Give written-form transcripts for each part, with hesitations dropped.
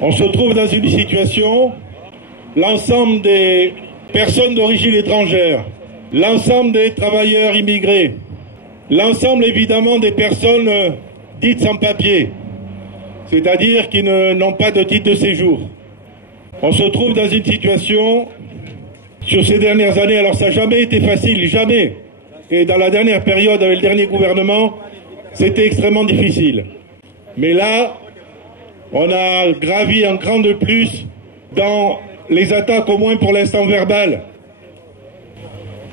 On se trouve dans une situation, l'ensemble des personnes d'origine étrangère, l'ensemble des travailleurs immigrés, l'ensemble évidemment des personnes dites sans papier, c'est-à-dire qui n'ont pas de titre de séjour. On se trouve dans une situation, sur ces dernières années, alors ça n'a jamais été facile, jamais. Et dans la dernière période, avec le dernier gouvernement, c'était extrêmement difficile. Mais là, on a gravi un cran de plus dans les attaques, au moins pour l'instant verbales.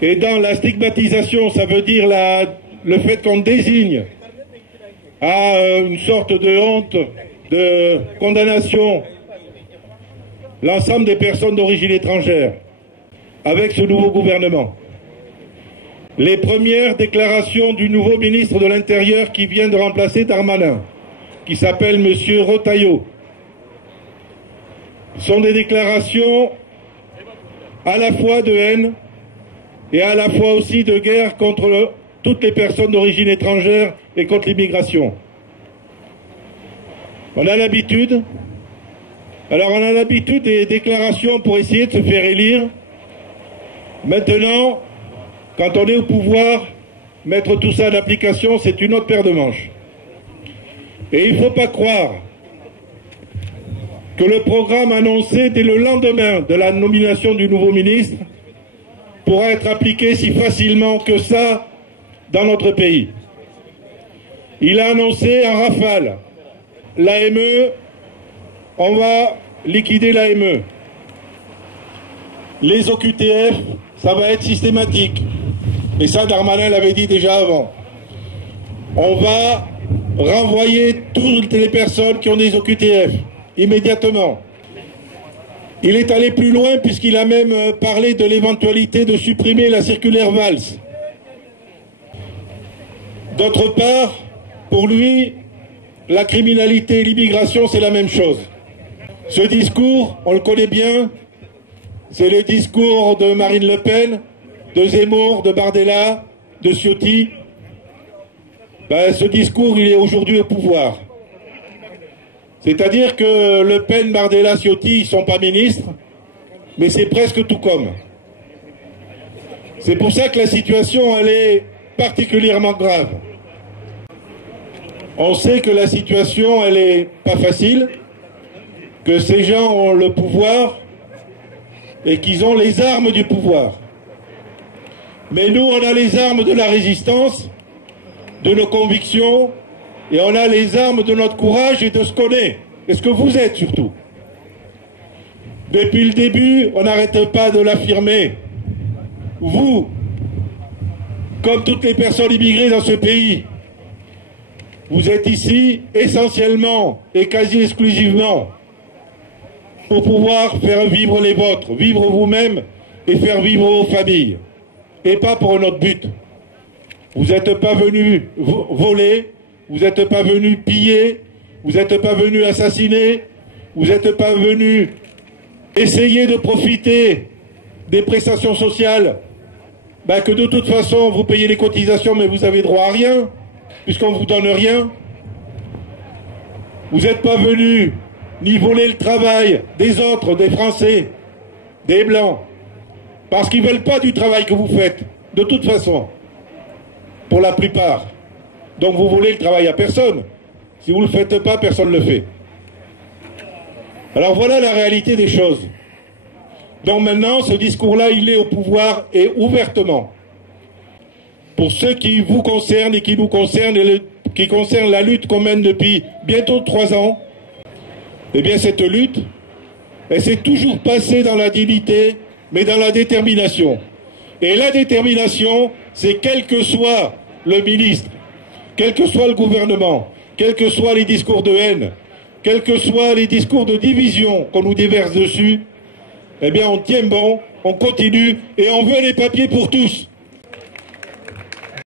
Et dans la stigmatisation, ça veut dire le fait qu'on désigne à une sorte de honte, de condamnation, l'ensemble des personnes d'origine étrangère, avec ce nouveau gouvernement. Les premières déclarations du nouveau ministre de l'Intérieur qui vient de remplacer Darmanin, qui s'appelle M. Retailleau, sont des déclarations à la fois de haine et à la fois aussi de guerre contre toutes les personnes d'origine étrangère et contre l'immigration. On a l'habitude des déclarations pour essayer de se faire élire. Maintenant, quand on est au pouvoir, mettre tout ça en application, c'est une autre paire de manches. Et il ne faut pas croire que le programme annoncé dès le lendemain de la nomination du nouveau ministre pourra être appliqué si facilement que ça dans notre pays. Il a annoncé en rafale l'AME, on va liquider l'AME. Les OQTF, ça va être systématique. Et ça, Darmanin l'avait dit déjà avant. On va renvoyer toutes les personnes qui ont des OQTF, immédiatement. Il est allé plus loin puisqu'il a même parlé de l'éventualité de supprimer la circulaire Valls. D'autre part, pour lui, la criminalité et l'immigration, c'est la même chose. Ce discours, on le connaît bien, c'est le discours de Marine Le Pen, de Zemmour, de Bardella, de Ciotti. Ce discours, il est aujourd'hui au pouvoir. C'est-à-dire que Le Pen, Bardella, Ciotti, ils ne sont pas ministres, mais c'est presque tout comme. C'est pour ça que la situation, elle est particulièrement grave. On sait que la situation, elle est pas facile, que ces gens ont le pouvoir et qu'ils ont les armes du pouvoir. Mais nous, on a les armes de la résistance, de nos convictions, et on a les armes de notre courage et de ce qu'on est, et ce que vous êtes surtout. Depuis le début, on n'arrête pas de l'affirmer. Vous, comme toutes les personnes immigrées dans ce pays, vous êtes ici essentiellement et quasi exclusivement pour pouvoir faire vivre les vôtres, vivre vous-même et faire vivre vos familles. Et pas pour un autre but. Vous n'êtes pas venus voler, vous n'êtes pas venus piller, vous n'êtes pas venus assassiner, vous n'êtes pas venus essayer de profiter des prestations sociales, que de toute façon vous payez les cotisations mais vous avez droit à rien, puisqu'on ne vous donne rien. Vous n'êtes pas venus ni voler le travail des autres, des Français, des Blancs, parce qu'ils ne veulent pas du travail que vous faites, de toute façon, pour la plupart. Donc vous volez le travail à personne. Si vous ne le faites pas, personne ne le fait. Alors voilà la réalité des choses. Donc maintenant, ce discours-là, il est au pouvoir et ouvertement. Pour ceux qui vous concernent et qui nous concernent, et qui concernent la lutte qu'on mène depuis bientôt 3 ans, eh bien cette lutte, elle s'est toujours passée dans la dignité, mais dans la détermination. Et la détermination, c'est quel que soit le ministre, quel que soit le gouvernement, quels que soient les discours de haine, quels que soient les discours de division qu'on nous déverse dessus, eh bien on tient bon, on continue et on veut les papiers pour tous.